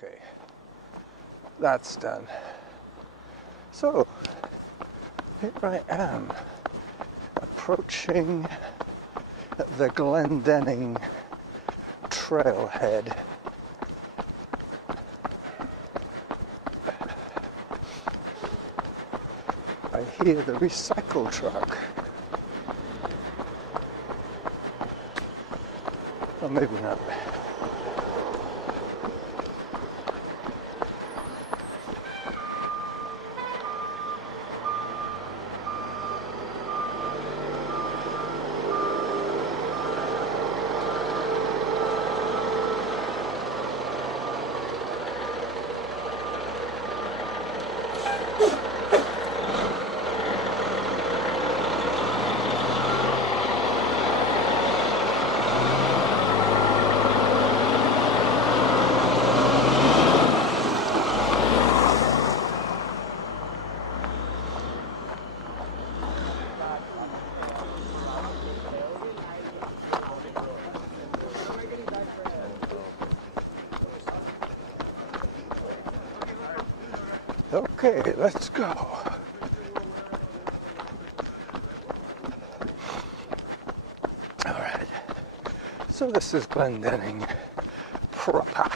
Okay, that's done. So, here I am, approaching the Glendenning trailhead. I hear the recycle truck. Or maybe not. Okay, let's go. All right. So this is Glendenning proper.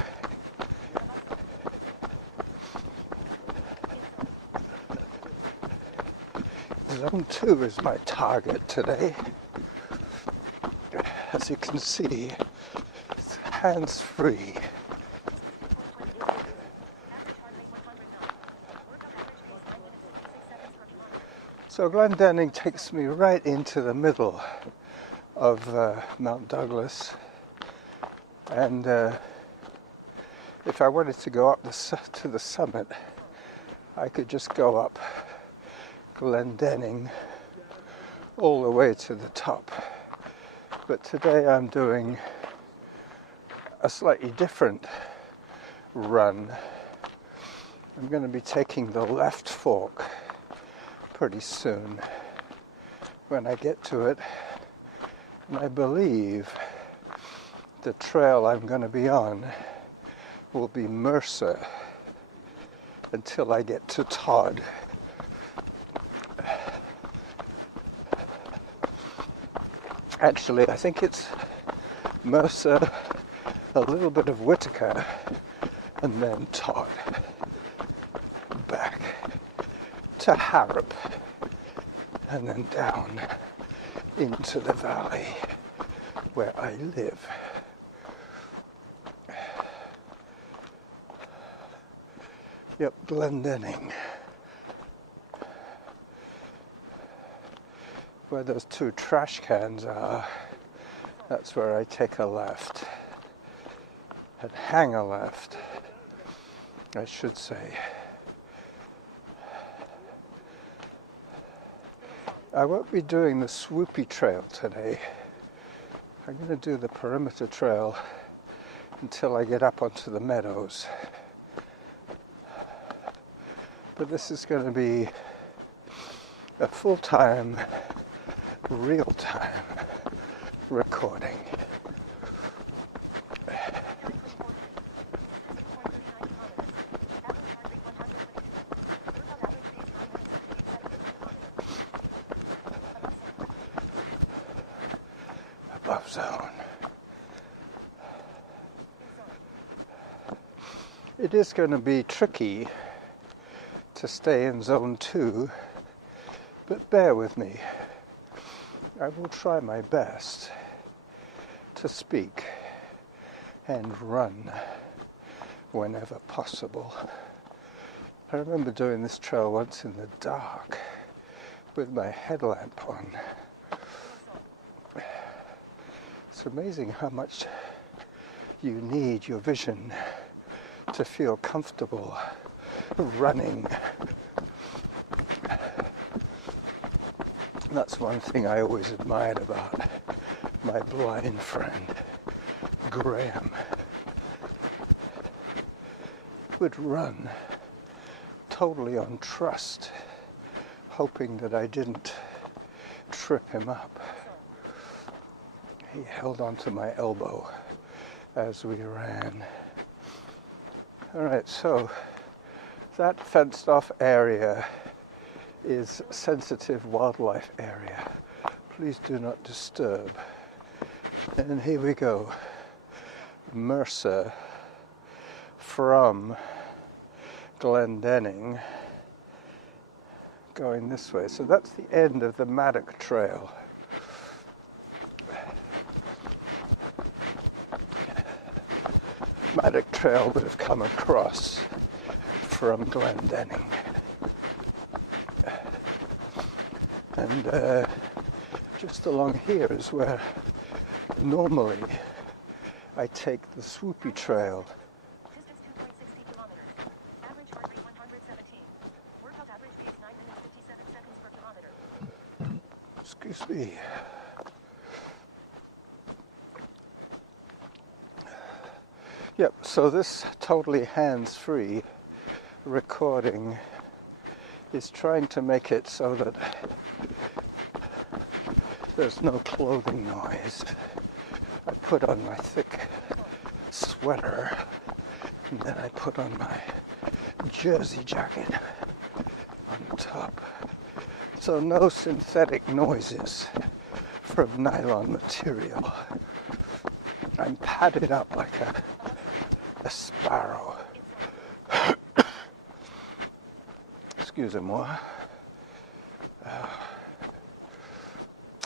Zone 2 is my target today. As you can see, it's hands-free. So Glendenning takes me right into the middle of Mount Douglas, and if I wanted to go up to the summit, I could just go up Glendenning all the way to the top. But today I'm doing a slightly different run. I'm going to be taking the left fork pretty soon when I get to it, and I believe the trail I'm going to be on will be Mercer until I get to Todd. Actually, I think it's Mercer, a little bit of Whitaker, and then Todd. Back to Harrop, and then down into the valley where I live. Yep, Glendenning. Where those two trash cans are, that's where I take a left. And hang a left, I should say. I won't be doing the swoopy trail today. I'm going to do the perimeter trail until I get up onto the meadows. But this is going to be a full-time, real-time recording. Above zone. It is going to be tricky to stay in zone 2, but bear with me. I will try my best to speak and run whenever possible. I remember doing this trail once in the dark with my headlamp on. It's amazing how much you need your vision to feel comfortable running. That's one thing I always admired about my blind friend, Graham. He would run totally on trust, hoping that I didn't trip him up. He held onto my elbow as we ran. Alright, so that fenced off area is sensitive wildlife area. Please do not disturb. And here we go. Mercer from Glendenning going this way. So that's the end of the Maddock Trail. Maddock Trail would have come across from Glendenning. And just along here is where normally I take the swoopy trail. Distance 2.60 kilometers. Average heart rate 117. Workout average pace 9 minutes 57 seconds per kilometer. Excuse me. Yep, so this totally hands-free recording is trying to make it so that there's no clothing noise. I put on my thick sweater and then I put on my jersey jacket on top. So no synthetic noises from nylon material. I'm padded up like a sparrow. Excusez-moi.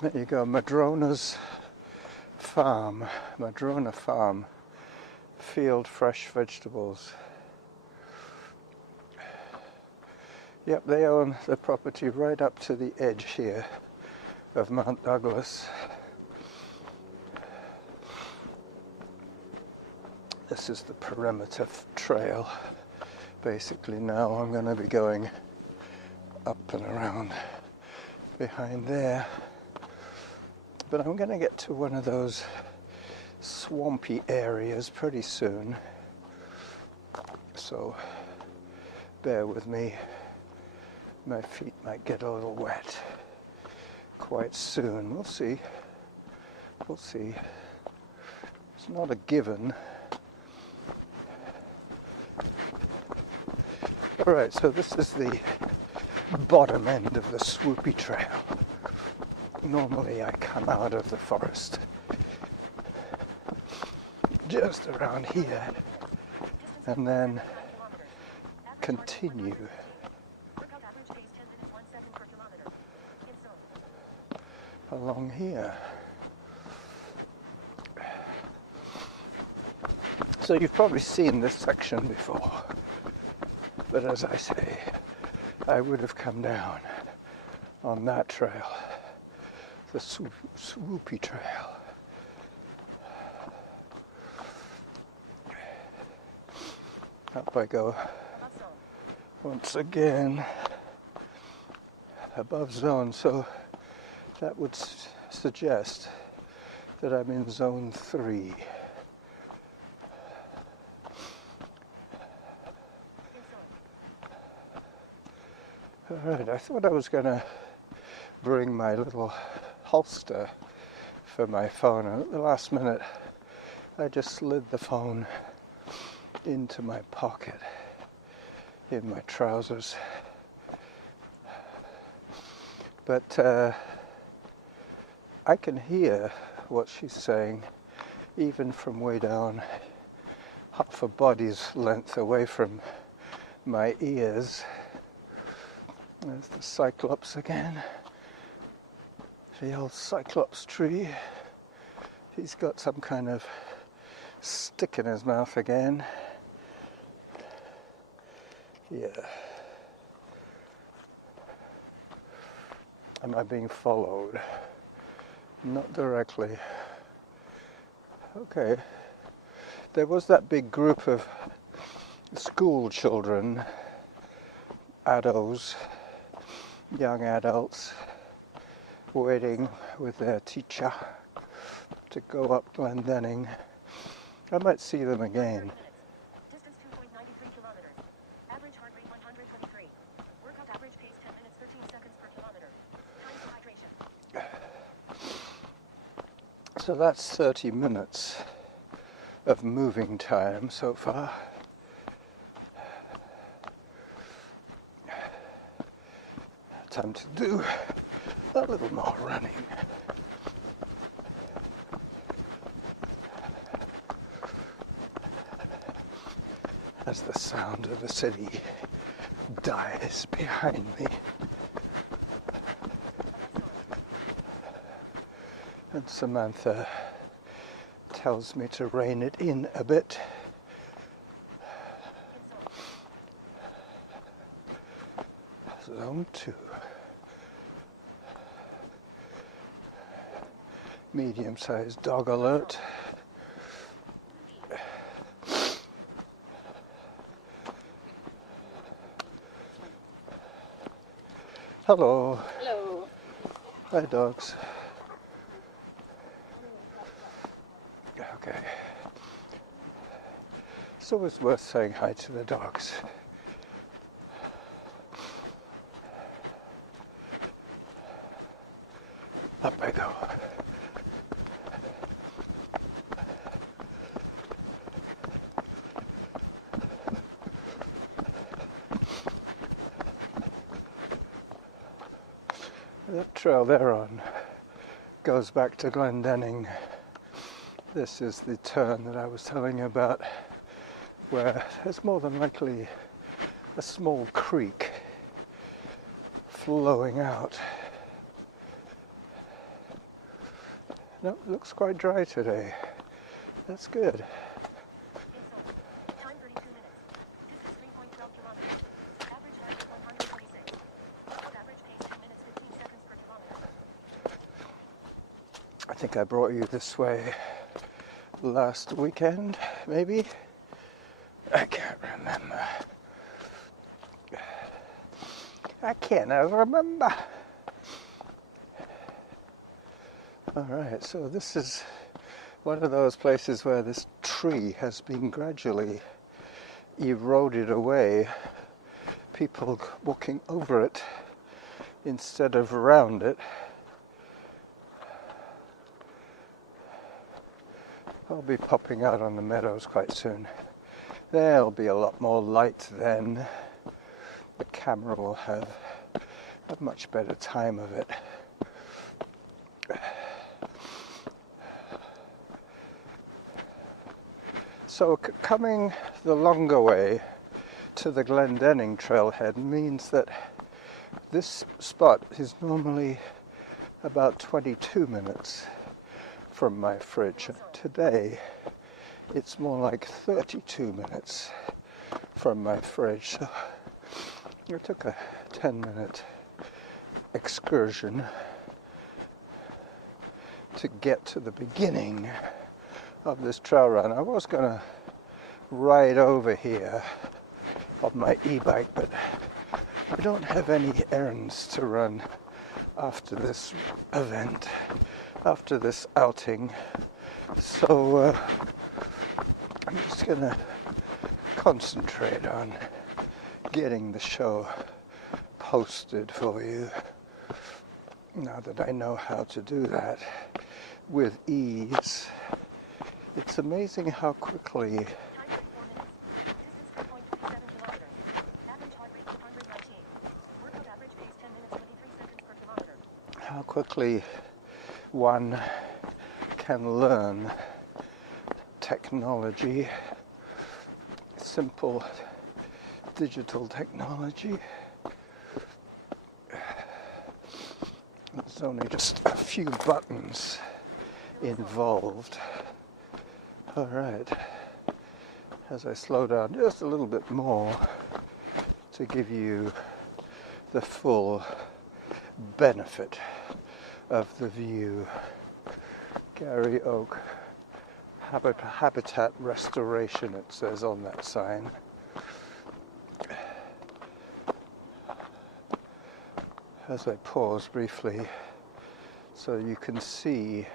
There you go, Madrona's farm, Madrona Farm, field fresh vegetables. Yep, they own the property right up to the edge here of Mount Douglas. This is the perimeter trail. Basically now I'm going to be going up and around behind there. But I'm going to get to one of those swampy areas pretty soon. So bear with me. My feet might get a little wet quite soon. We'll see. We'll see. It's not a given. Alright, so this is the bottom end of the swoopy trail. Normally I come out of the forest just around here and then continue along here. So you've probably seen this section before, but as I say, I would have come down on that trail, the swoopy trail. Up I go once again, above zone, so that would suggest that I'm in zone 3. Alright, I thought I was going to bring my little holster for my phone, and at the last minute I just slid the phone into my pocket in my trousers. But I can hear what she's saying even from way down half a body's length away from my ears. There's the cyclops again, the old cyclops tree. He's got some kind of stick in his mouth again. Yeah. Am I being followed? Not directly. Okay. There was that big group of school children, adults, young adults, waiting with their teacher to go up Glendenning. I might see them again. Distance 2.93 kilometers. Average heart rate 123. Workout average pace 10 minutes 13 seconds per kilometer. Time for hydration. So that's 30 minutes of moving time so far. time to do a little more running. As the sound of the city dies behind me. And Samantha tells me to rein it in a bit. Zone 2. Medium-sized dog alert. Hello. Hello. Hi, dogs. Okay. It's always worth saying hi to the dogs. Up I go. That trail they're on goes back to Glendenning. This is the turn that I was telling you about, where there's more than likely a small creek flowing out. No, it looks quite dry today. That's good. Time 32 minutes. Distance 3.12 kilometers. Average heart rate 126. Workout average pace 10 minutes 15 seconds per kilometer. I think I brought you this way last weekend, maybe? I can't remember. I cannot remember. Alright, so this is one of those places where this tree has been gradually eroded away. People walking over it instead of around it. I'll be popping out on the meadows quite soon. There'll be a lot more light then. The camera will have a much better time of it. So coming the longer way to the Glendenning trailhead means that this spot is normally about 22 minutes from my fridge. Today it's more like 32 minutes from my fridge. So I took a 10-minute excursion to get to the beginning of this trail run. I was going to ride over here on my e-bike, but I don't have any errands to run after this event, after this outing. So I'm just going to concentrate on getting the show posted for you, now that I know how to do that with ease. It's amazing how quickly Time 34 minutes. Distance 3.37 kilometers. Average heart rate 119. Workout average pace 10 minutes 23 seconds per kilometer. how quickly one can learn technology, simple digital technology. There's only just a few buttons involved. All right, as I slow down just a little bit more to give you the full benefit of the view. Gary Oak Habitat Restoration, it says on that sign. As I pause briefly so you can see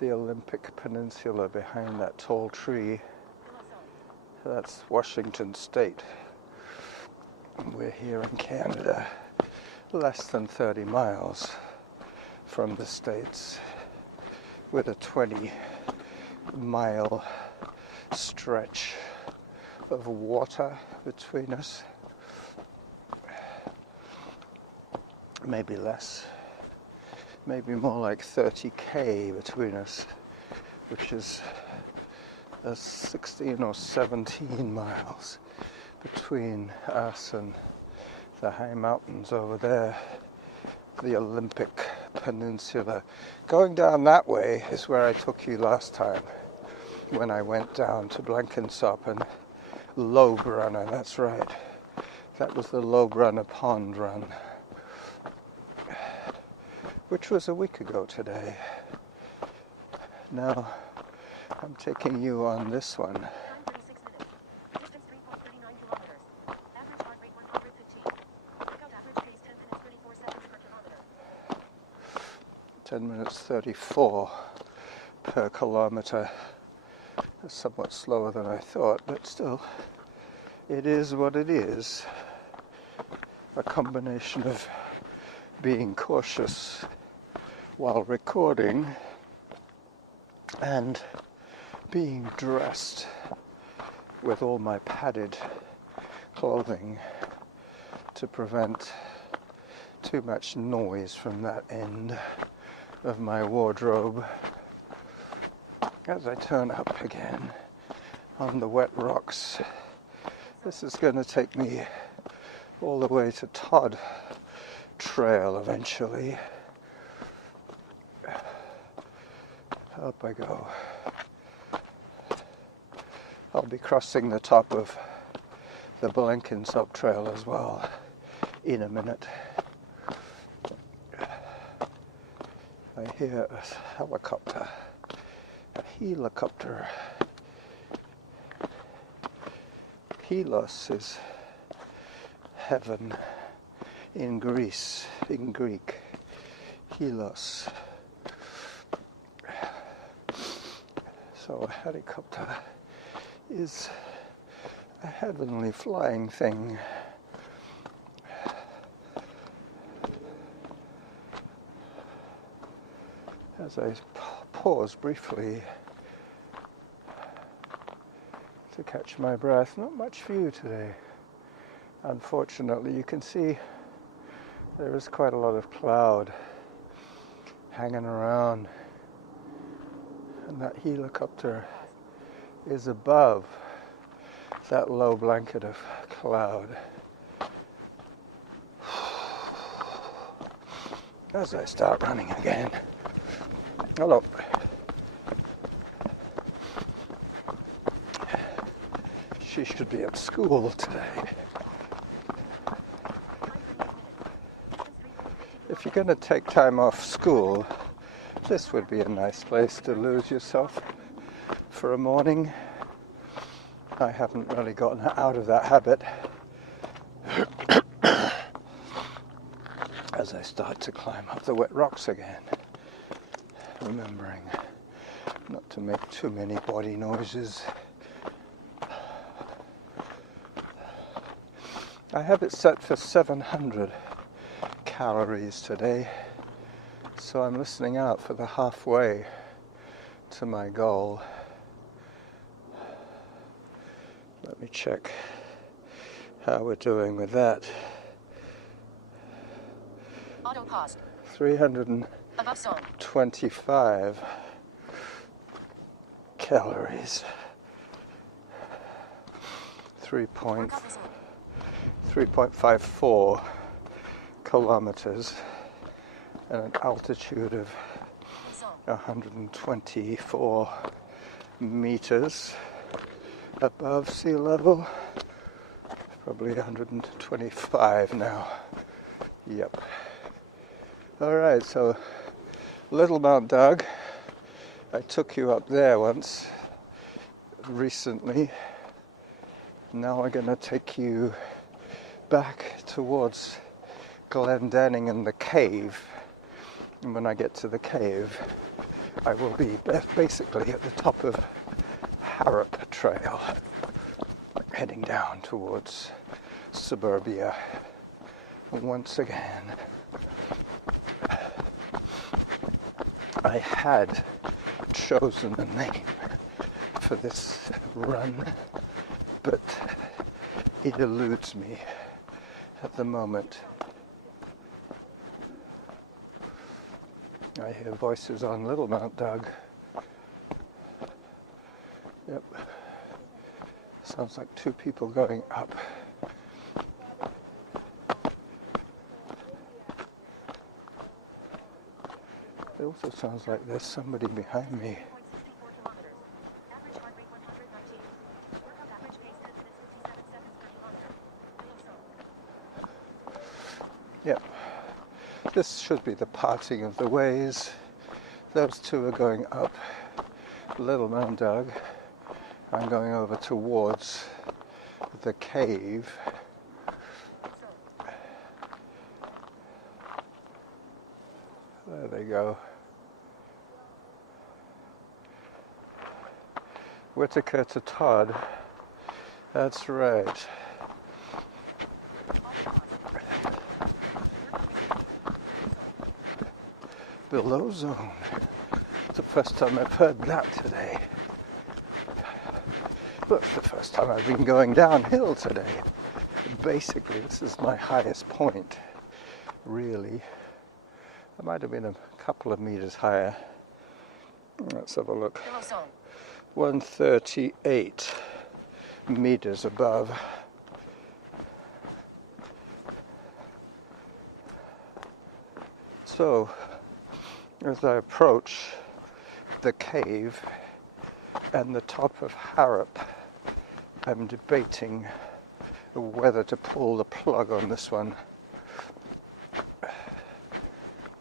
the Olympic Peninsula behind that tall tree. That's Washington State. We're here in Canada, less than 30 miles from the States, with a 20-mile stretch of water between us. maybe less, maybe more like 30k between us, which is 16 or 17 miles between us and the high mountains over there, the Olympic Peninsula. Going down that way is where I took you last time when I went down to Blenkinsop and Lobrunner, that's right. That was the Lobrunner Pond run, which was a week ago today. Now I'm taking you on this one. Time 36 minutes. Distance 3.39 kilometers. Average heart rate 115. Workout average pace 10 minutes 34 seconds per kilometer. 10 minutes 34 per kilometer. That's somewhat slower than I thought, but still, it is what it is. A combination of being cautious while recording and being dressed with all my padded clothing to prevent too much noise from that end of my wardrobe. As I turn up again on the wet rocks, this is going to take me all the way to Todd Trail eventually. Up I go. I'll be crossing the top of the Blenkinsop Trail as well in a minute. I hear a helicopter. A helicopter. Helos is heaven in Greece, in Greek. Helos. So a helicopter is a heavenly flying thing. As I pause briefly to catch my breath, not much view today. Unfortunately, you can see there is quite a lot of cloud hanging around, and that helicopter is above that low blanket of cloud. As I start running again. Hello. She should be at school today. If you're going to take time off school, this would be a nice place to lose yourself for a morning. I haven't really gotten out of that habit as I start to climb up the wet rocks again, remembering not to make too many body noises. I have it set for 700 calories today, so I'm listening out for the halfway to my goal. Let me check how we're doing with that. Auto pause. 325 calories. 3.54 kilometers at an altitude of 124 meters above sea level. Probably 125 now. Yep. Alright, so Little Mount Doug. I took you up there once recently. Now I'm going to take you back towards Glendenning and the cave. And when I get to the cave, I will be basically at the top of Harrop Trail, heading down towards suburbia once again. I had chosen a name for this run, but it eludes me at the moment. I hear voices on Little Mount Doug. Yep. Sounds like two people going up. It also sounds like there's somebody behind me. Yep. This should be the parting of the ways. Those two are going up Little Mount Doug. I'm going over towards the cave. There they go. Whitaker to Todd. That's right. Below zone. It's the first time I've heard that today. But it's the first time I've been going downhill today. Basically, this is my highest point, really. I might have been a couple of meters higher. Let's have a look. 138 meters above. So, as I approach the cave and the top of Harrop, I'm debating whether to pull the plug on this one.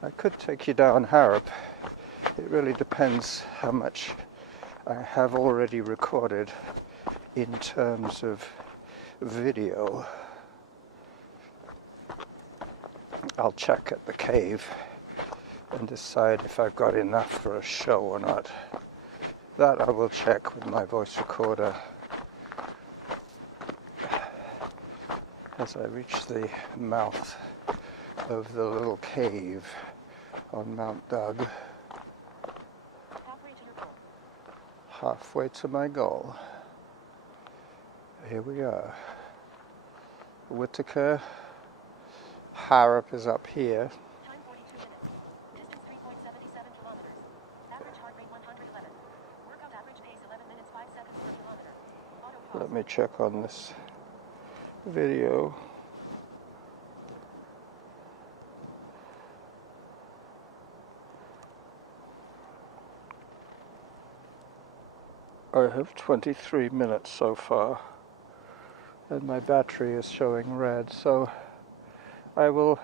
I could take you down Harrop. It really depends how much I have already recorded in terms of video. I'll check at the cave and decide if I've got enough for a show or not. That I will check with my voice recorder as I reach the mouth of the little cave on Mount Doug. Halfway to my goal. Here we are. Whitaker. Harrop is up here. Time 42 minutes. Distance 3.77 kilometers. Average heart rate 111. Workout average pace 11 minutes 5 seconds per kilometer. Auto pause. Let me check on this video. I have 23 minutes so far, and my battery is showing red, so I will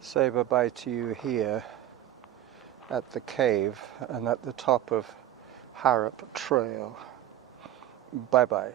say bye-bye to you here at the cave and at the top of Harrop Trail. Bye-bye.